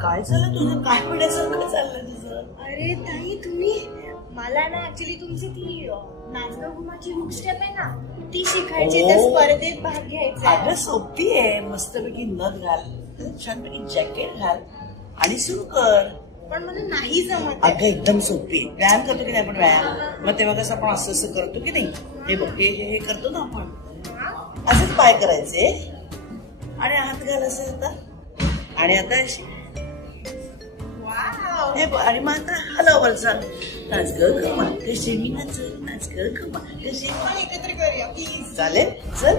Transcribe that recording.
काय झालं तुझं? काय म्हणायसारखं चाललं तुझं? अरे ताई तुम्ही मला ना ऍक्च्युली तुमची ती नाचगाव घुमाची हुक स्टेप आहे ना ती शिकायची, त्या स्पर्धेत भाग घ्यायचा. अगं सोपी आहे. मस्तपैकी नथ घाल, छानपैकी जॅकेट घाल आणि सुरू कर. पण मला नाही जमत. अगं एकदम सोपी. व्यायाम करतो की नाही आपण? व्यायाम मग तेव्हा कसं आपण असं असं करतो की नाही? हे बघ, हे करतो ना आपण. असंच पाय करायचे आणि हात घाल असं आता. आणि आता अशी हे आणि मग आता हलवलचा नाच ग खमा कशी मी नाच ग खमा कशी. एकत्र करूया प्लीज. चालेल चल.